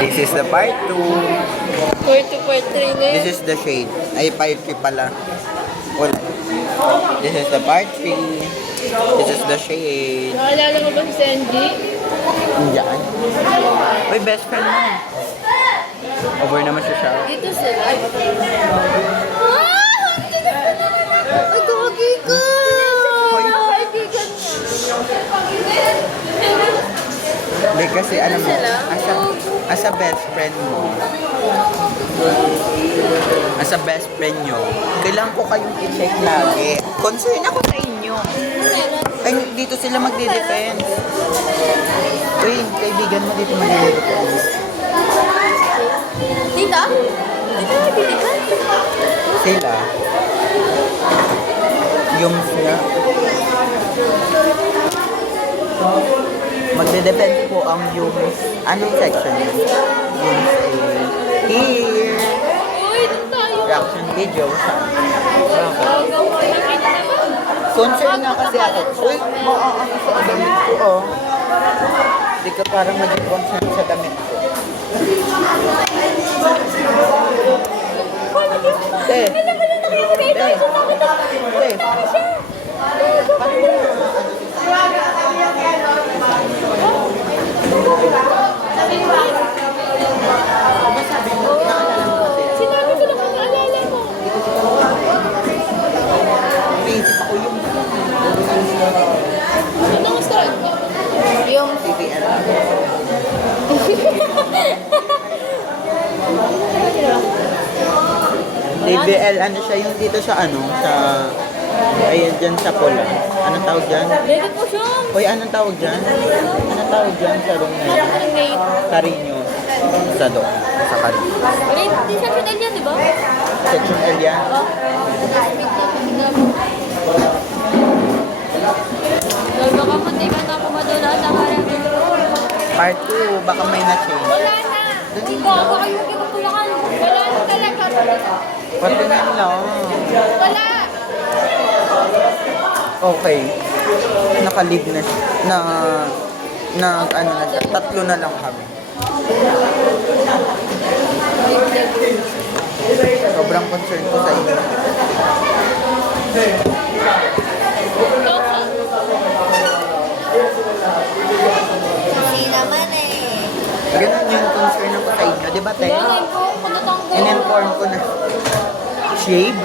This is the part 2. Part 2, part 3 na This is the shade. Ay, part 3 pala. Wala. This is the part 3. This is the shade. Naalala mo ba si Sandy? Diyan. Uy, best friend mo. Over naman siya. Dito sila. Ay, gagi ka! Kaibigan niya. Hindi kasi alam mo, as a best friend mo, as a best friend nyo, kailangan ko kayong i-check lagi. Concern ako sa inyo. Ay, dito sila magde-defense. Uy, kaibigan mo dito magde-defense. Tita? Tita, nabilikan? Sila. Yung nga. Magde-defense po ang yung anong section yun? Yung here. Uy, doon tayo. Reaction video. Gagawa na kita naman. Concern nga kasi ako. Uy, maaano sa damit ko, oh. Hindi ka parang maging concern sa damit ko. Eh. Sinabi ko lang kung naalala mo. Naisip ako yung Anong start mo? Yung TVL. TVL, ano siya yung dito sa ano, sa, ayun dyan sa pula. Anong tawag dyan? Ready po siya. Uy, anong tawag dyan? Anong tawag dyan sa room na yun? Carino. Sa do. Sa Carino. Hindi siya channel yan, di ba? Section L yan. Baka muntikan na pumadula sa harap. Part 2, baka may na-change. Wala na. Hindi ko ako kayo kinutulakan. Wala na talaga. Pati na lang. Wala. Okay. Nakalib na siya. Na ano na siya. 3 na lang kami. Sobrang concern ko sa inyo. Hindi naman eh. Ganun yung concern ako sa inyo. Di ba, te? In-inform ko na. Shave?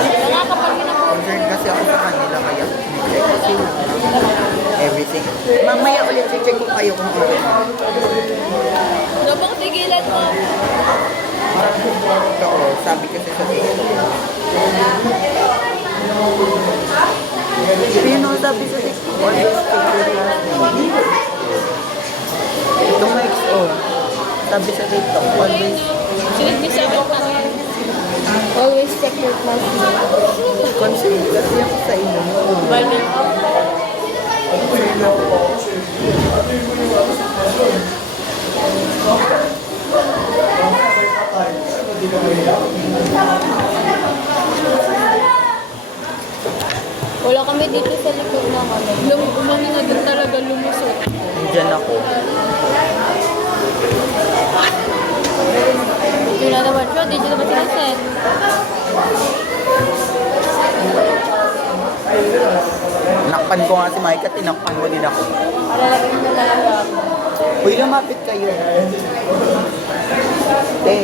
Wala ka pag Concern kasi ako sa kanila. Kaya check kasi everything. Mamaya ulit check ko kayo kung okay. Dabang tigilan mo. Oo, sabi kasi sa TikTok. Sino sabi sa TikTok? Always check your last name. Itong XO. Sabi sa TikTok, always. Always check your class. Concern kasi ako sa inyo. Bali. Concern ako. Wala kami dito sa likod ng ano. Umano na din talaga lumusot. Diyan ako. Hindi na naman siya. Hindi naman sinaset. Nakpan ko nga si Micah, tinakpan mo din ako. Malalagay na talaga ako. Uy, lumapit kayo. Te.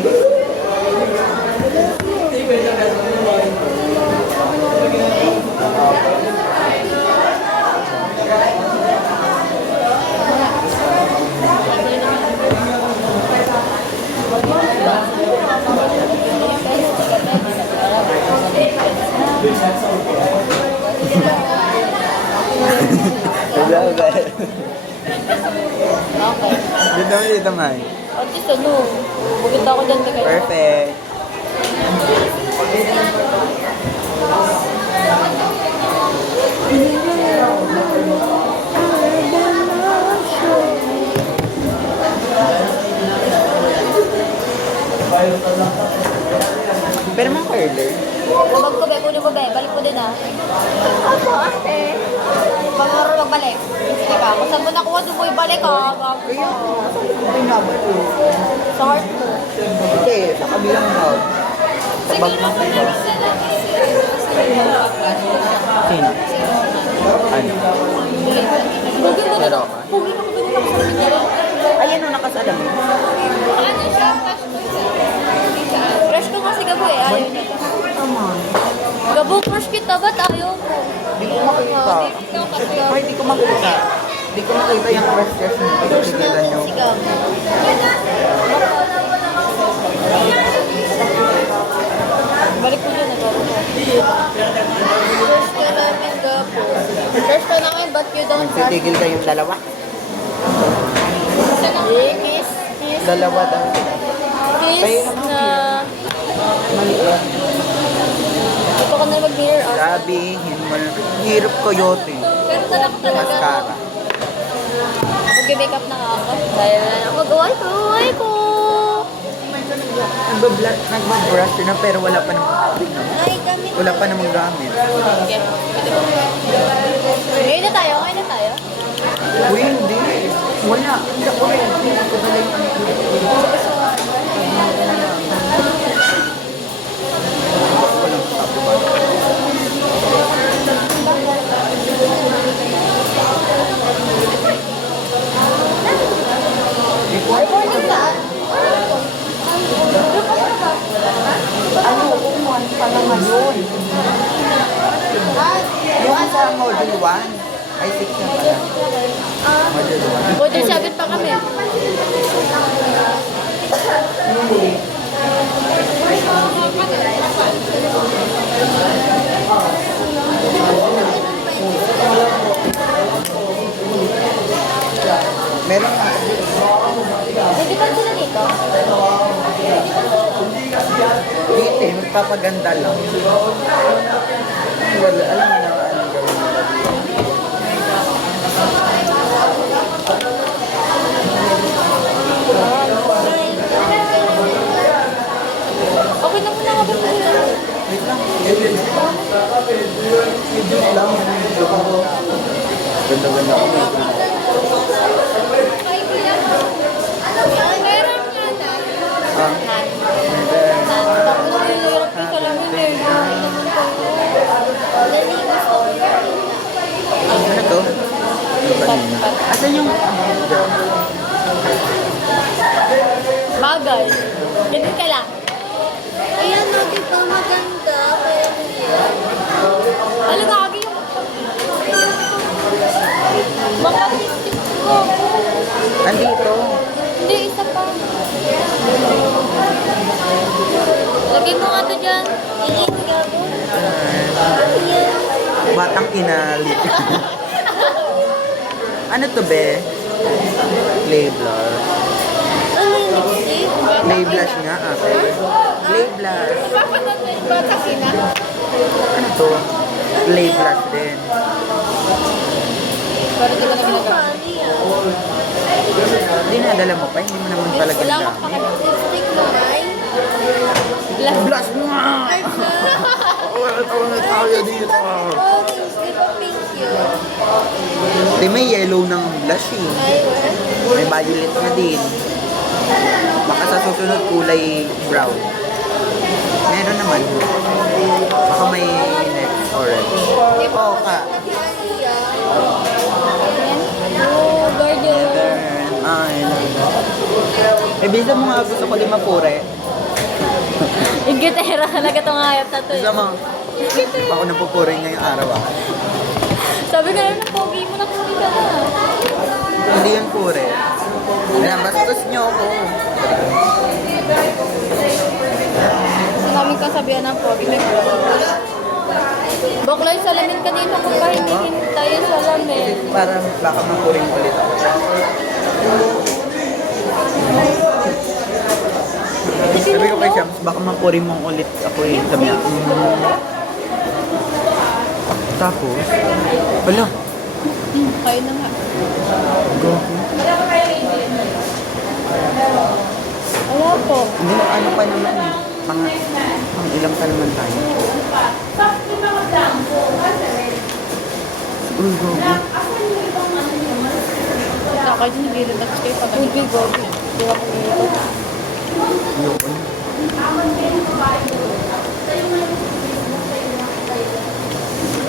Wala ba? Okay. Dito, Mai. At least ano, bukit ako dyan tagay. Perfect. Pero mga curler. Labag ko, kunin mo, be. Balik mo din, ha? Ako, ate. Pag magbalik. Sige, Kung saan mo nakuha, doon mo ibalik ha. Kaya, pinabot ko. Sa heart mo. Hindi, sa kabilang bag. Sa bag ng bag. Sino? Ano? Pero ka? Pugi na ko ganun ako sa pinila. Ayan o, nakasalamin. Ano siya? Crush ko kasi Gabo eh. Ayaw niya. Gabo, crush kita. Ba't ayaw ko? Hindi ko makita. Ay, hindi ko makita. Hindi ko makita yung crush mo. Pagkakilan nyo. Si Gabo. Balik ko dyan, Gabo. Crush ka namin, Gabo. Crush ka namin, but you don't crush. Titigil kayong dalawa. Kiss. Kiss. Dalawa daw. Kiss na... Maliit. Ito ka na mag-mirror art. Sabihin mo na. Hirap coyote. Pero talaga talaga. Mascara. Mag-makeup na ako. Dahil na ako gaway ko. Nagbabrush na pero wala pa namang Ay, gamit. wala pa namang gamit. Okay. Ngayon na tayo. Ngayon na tayo. Uy, hindi. Wala. Hindi ako rin. Hindi ko dala yung Recording saan? ano, umuan pa na ngayon. Yung sa module 1. Ay, 6 na pala. Module 1. Model 7 pa kami. Meron nga. Hindi pa sila dito? Dito, magpapaganda lang. Wala, alam mo na anong gawin nila. Okay na muna kapag sila. Wait lang. Wait lang. Ganda-ganda ako. Meron nga na. Ah, Tapos nahihirap ko sa lamin eh. Ay naman kayo. Naligas ko. ano to? Asan yung... Bagay. Ganun ka lang. Ayan no, di ba maganda? Kaya yan. Ano gagi yung... Mga lipstick ko. Nandito. Hindi, isa pa. Lagay mo nga to dyan. Iin, gabo. Ayan. Batang kinali. Ano to, be? Clay blush. Ano yung lipstick? Clay blush nga, ate. Clay blush. Bata sina. Ano to? Clay blush din. Pero di ko na ginagawa. Hindi nadala mo pa, hindi mo naman pala Wala ganda. akong pakala. Lipstick mo, ay. Blush. Blush mo nga! Wala na tayo dito. Orange, di ba pink yun? Di may yellow ng blush eh. Ay, well. May violet na din. Baka sa susunod kulay brown. Meron naman. Baka may next orange. Di ba? Oo ka. Oh, gorgeous. Ay, eh, bisa mo nga gusto ko di mapure. Ingitera talaga itong hayop na to. Bisa mo, ako napupure ngayong araw ah. Sabi nga yun, pogi mo na pogi ka na. Hindi yun pure. Binabastos niyo ako. Gusto namin kasabihan ng pogi. May pogi. Baklay, salamin kanina kung pahingin tayo salamin. Para baka mapuring ulit ako. Sabi ko kay Shams, baka mapuring mong ulit ako eh. Sabi niya, Tapos, wala. Kayo na nga. Go. Wala po. Hindi, ano pa naman eh. Pang ilang pa naman tayo. Uy, go. Kahit nag-relax kayo pag hindi ko. Di ba kung ito? Ayoko na.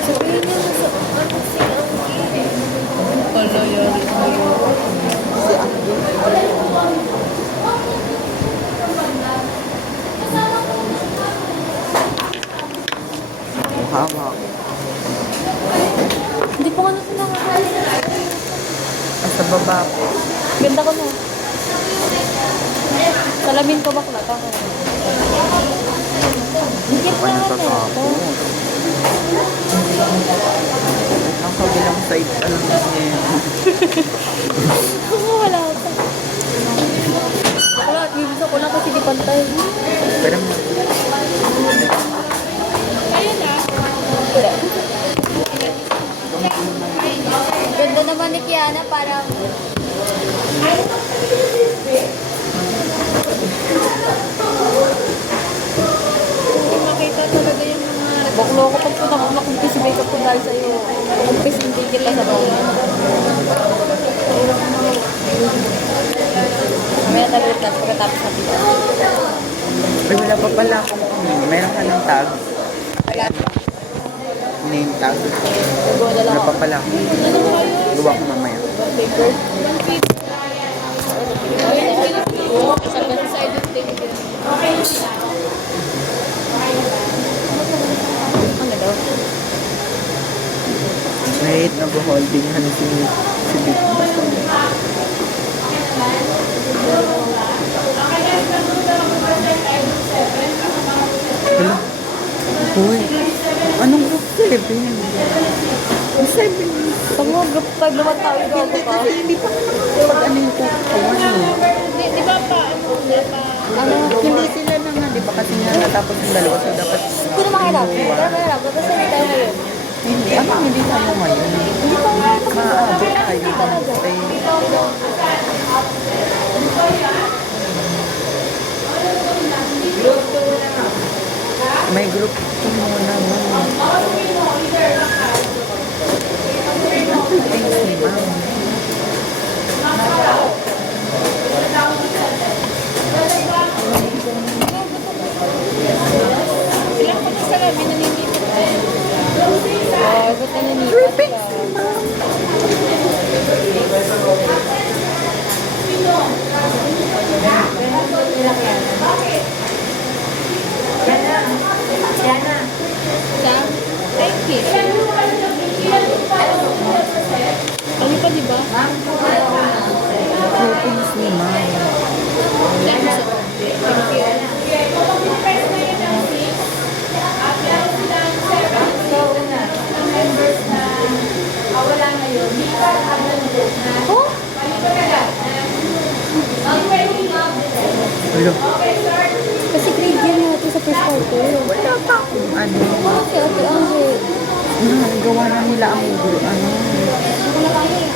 Sabihin niyo na sa ano si Anggi. Wala yan. Si Anggi. Hawak. Hindi po ano pinakakain. Sa baba ko. Ganda ko na. Salamin ko bakla. Tama. Higit Pa na ano. natatapos. Ang kabilang side pa lang niya. Oo, wala pa. Wala, ibig ko lang kasi di pantay. Pero Ayun na. Ganda naman ni Kiana, parang... Hindi makita talaga yung mga... Baklo ko pag nakumpis si makeup ko dahil sa'yo. Kumpis hindi kita sa bawang. Mamaya tayo ulit natin pagkatapos sa video. ay, wala pa pala akong meron ka ng tag. Wala pa. Name tag. Nagawa na lang Wala ako. pa pala. Ano ba yun? Gawa ko mamaya. Paper. Sa side of table. Ano daw? Wait, nag-holding ano si Big Boss. Hala. Uy. Anong group 7? Group 7. Pag lumad tayo, gago ka. Kasi hindi pa pag ano yung kukawan. Di ba pa, ano, Hindi sila na nga, di ba? Kasi nga natapos yung dalawa. So dapat Hindi ko mahirap. Hindi ko mahirap. Basta hindi tayo ngayon. hindi. Ano hindi tayo ngayon? Hindi pa nga. Maabot tayo. Talaga. Stay. May group ko muna naman. Thanks ni ma'am. Ilang ko sa lamin naninipat tayo. Oh, ba't naninipat ka? Sa? Thank you. Ano pa, di ba? Groupings ni ma'am. Thank you. Oh? Hello. Kasi grade yan natin sa first quarter. Wala pa akong ano. Okay, ate Angel. Nagawa na nila ang group. Ano. Ako na kaya eh.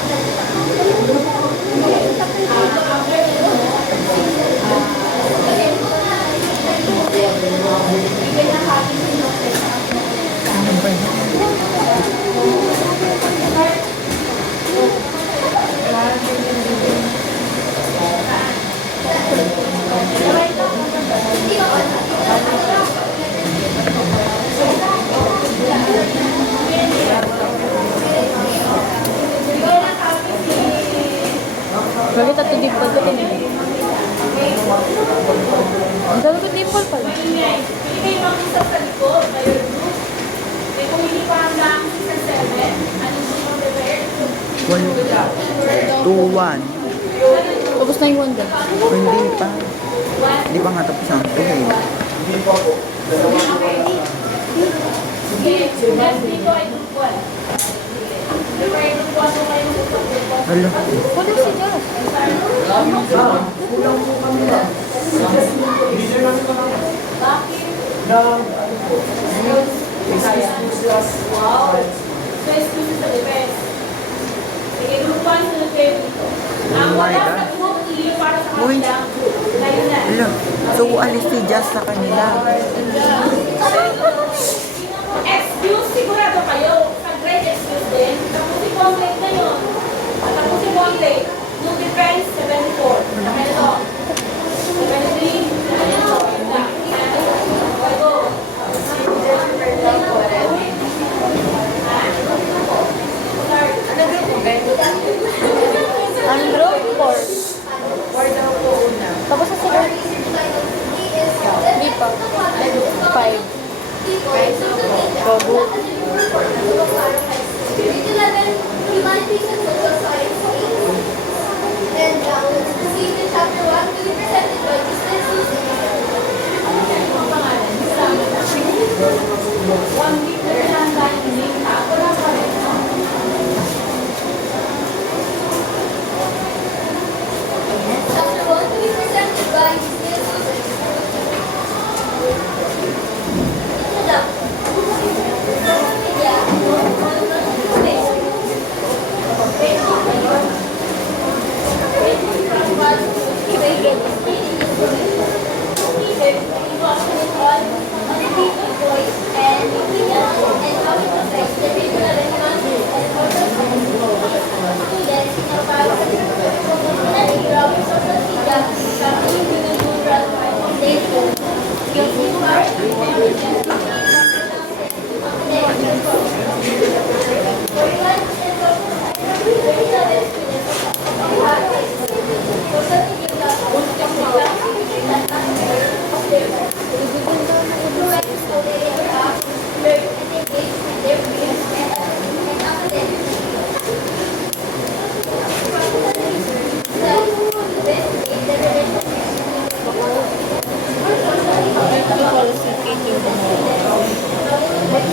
Ano ba yun? Bakit ito dimple ko din? Ang sabi ko dimple pala. One, 2-1. Tapos na yung wanda. Hindi pa. Hindi pa nga tapos ang 2 eh. Hala. Kulo si Josh. Oh my God. Uy. Hala. So, alis si Jazz sa kanila. Excuse, sigurado kayo. Sa grade excuse din. Tapusin mo ang grade na yun. Tapusin mo ang grade. No Andro? 4. Tapos na sila. Hindi pa. 5. Bago.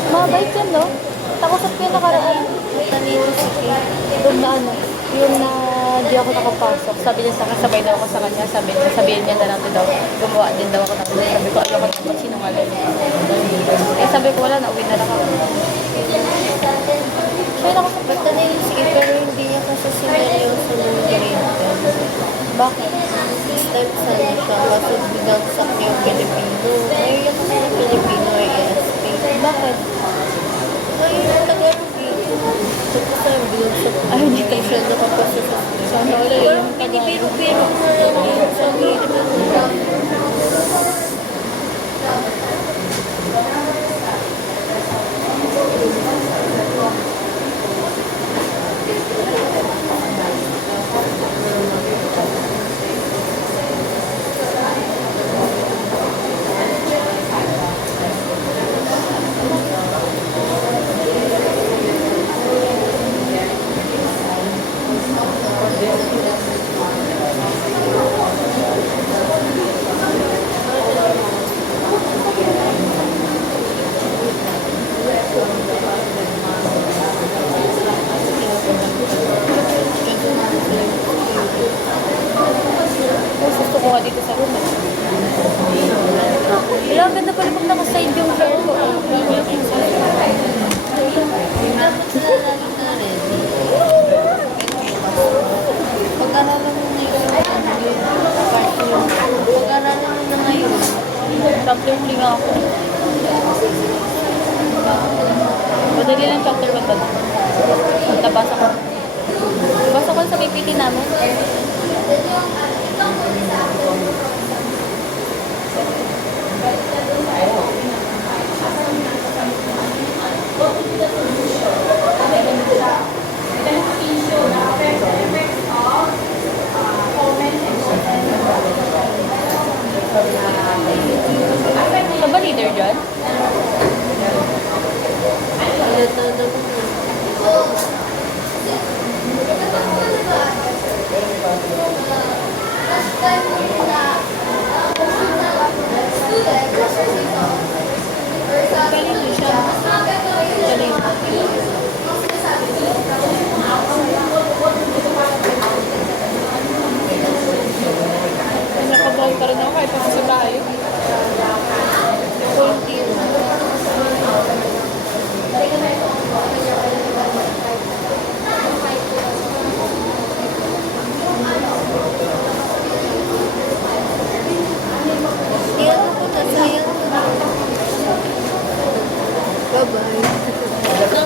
Mabait yan, no? Takosap ko yung nakaraan. Doon na ano, yung na di ako nakapasok. Sabi niya sa akin, sabay daw ako sa kanya. Sabihin niya na lang daw, gumawa din daw ako ng sabi ko, ayoko na magsinungaling. Eh sabi ko, wala na, uwi na lang ako. Siya yung nakasap. Basta na yung sige, pero hindi niya kasi sineryoso ng grade 10. Bakit? Start sana siya kasi binagsak niya yung Pilipino. Ngayon yung kasi ng Pilipino ay ESP. Bakit? Ngayon yung Tagalog eh. So kasi binagsak Ay, hindi niya siya nakapasa sa Sana wala pero yung pinipiro-piro na lang yun sa Pilipino. Gusto ko nga dito sa room. Wala, ang ganda pala pag nakaside yung hair ko. Dapat sila lagi na ready. Pag-aralan mo na yung pag-aralan mo na ngayon. Chapter 3 nga ako. Madali lang chapter 1 ba? Nabasa ko. Nabasa ko sa PPT namin.